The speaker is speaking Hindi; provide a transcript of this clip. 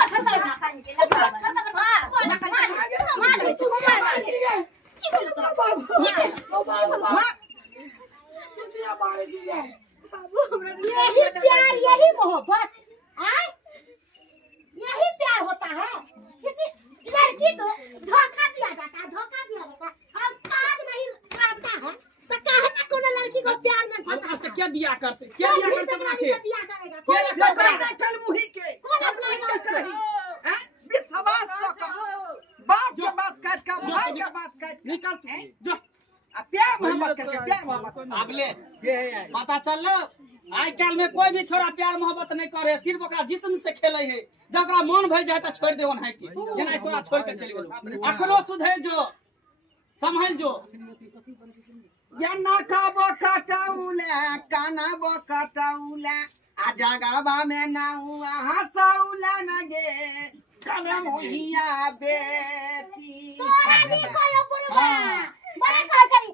কথা চাই না খান কে না মার তু মার কি বল তো बाबू यही प्यार यही मोहब्बत आए यही प्यार होता है किसी लड़की को धोखा दिया जाता है और काज नहीं करता है तो काहे ना कोनो लड़की को प्यार में फंसा तो क्या बिया करते क्या बिया करते बना से बिया करेगा क्या करेगा चल मुही के कौन अपना सही हैं विश्वास का बाप के बात काट का भाई का बात काट निकल जो प्यार मोहब्बत करके प्यार मोहब्बत अबले पता चल आज कल में कोई भी छोरा प्यार मोहब्बत नहीं करे सिर्फ ओकरा जिस्म से खेले है जकरा मन भर जाए त छोड़ दे ओन है के जेना तोरा छोड़ के चल गेलो अखनो सुधर जो संभल जो या ना खाबो कटाउले काना बो कटाउले आ जगावा में ना हुआ हंसौला न गे काना मोहिया बेटी तोरा नहीं कोई ऊपर बड़ा कह चली